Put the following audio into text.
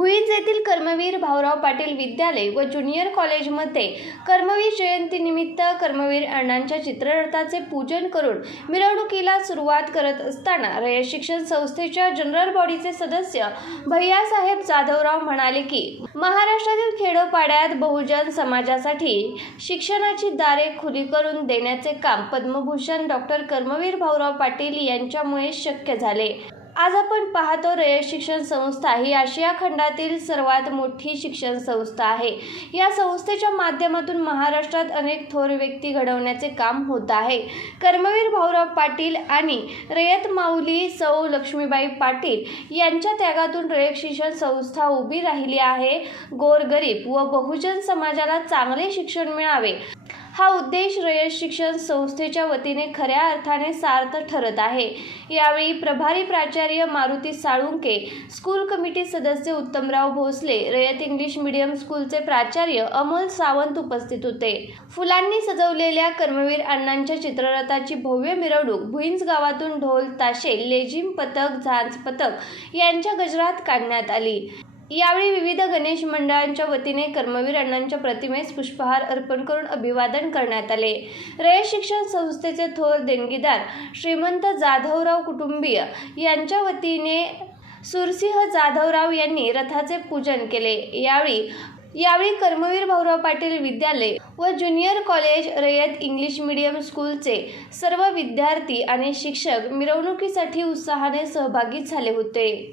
भुईज येथील कर्मवीर भाऊराव पाटील विद्यालय व ज्युनियर कॉलेजमध्ये कर्मवीर जयंतीनिमित्त कर्मवीर अण्णांच्या चित्ररथाचे पूजन करून मिरवणुकीला सुरुवात करत असताना रयत शिक्षण संस्थेच्या जनरल बॉडीचे सदस्य भैयासाहेब जाधवराव म्हणाले की महाराष्ट्रातील खेडोपाड्यात बहुजन समाजासाठी शिक्षणाची दारे खुली करून देण्याचे काम पद्मभूषण डॉक्टर कर्मवीर भाऊराव पाटील यांच्यामुळे शक्य झाले. आज आपण पाहतो रयत शिक्षण संस्था ही आशिया खंडातील सर्वात मोठी शिक्षण संस्था आहे. या संस्थेच्या माध्यमातून महाराष्ट्रात अनेक थोर व्यक्ती घडवण्याचे काम होत आहे. कर्मवीर भाऊराव पाटील आणि रयत माऊली सौ लक्ष्मीबाई पाटील यांच्या त्यागातून रयत शिक्षण संस्था उभी राहिली आहे. गोरगरीब व बहुजन समाजाला चांगले शिक्षण मिळावे. हा उद्देश रयत शिक्षण संस्थेच्या वतीने खऱ्या अर्थाने सार्थ ठरत आहे. यावेळी प्रभारी प्राचार्य मारुती साळुंके स्कूल कमिटी सदस्य उत्तमराव भोसले रयत इंग्लिश मीडियम स्कूलचे प्राचार्य अमोल सावंत उपस्थित होते. फुलांनी सजवलेल्या कर्मवीर अण्णांच्या चित्ररथाची भव्य मिरवणूक भुईंज गावातून ढोल ताशे लेझिम पथक झांज पथक यांच्या गजरात काढण्यात आली. यावेळी विविध गणेश मंडळांच्या वतीने कर्मवीर अण्णांच्या प्रतिमेस पुष्पहार अर्पण करून अभिवादन करण्यात आले. रयत शिक्षण संस्थेचे थोर देणगीदार श्रीमंत जाधवराव कुटुंबीय यांच्या वतीने सुरसिंह जाधवराव यांनी रथाचे पूजन केले. यावेळी यावेळी कर्मवीर भाऊराव पाटील विद्यालय व junior college Rayat English medium स्कूलचे सर्व विद्यार्थी आणि शिक्षक मिरवणुकीसाठी उत्साहाने सहभागी झाले होते.